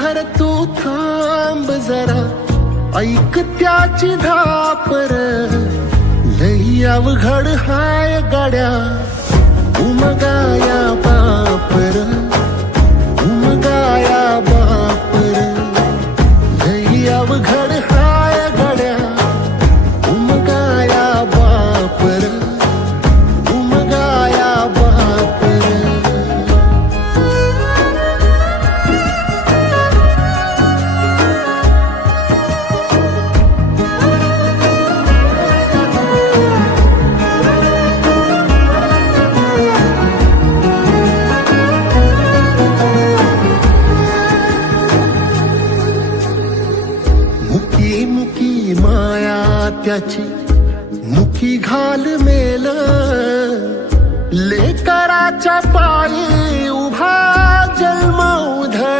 क्षणभर तू थांब जरा, ऐक त्याची धापर, लई अवघड हाय गाड्या उमगाया बापर, उमगाया बापर, लई अवघड हाय गाड्या उमगाया बापर, उमगाया बापर. मुकी मुकी माया त्याची, मुकी घाल मेल, लेकराच्या पायी उभा जन्म उधळ,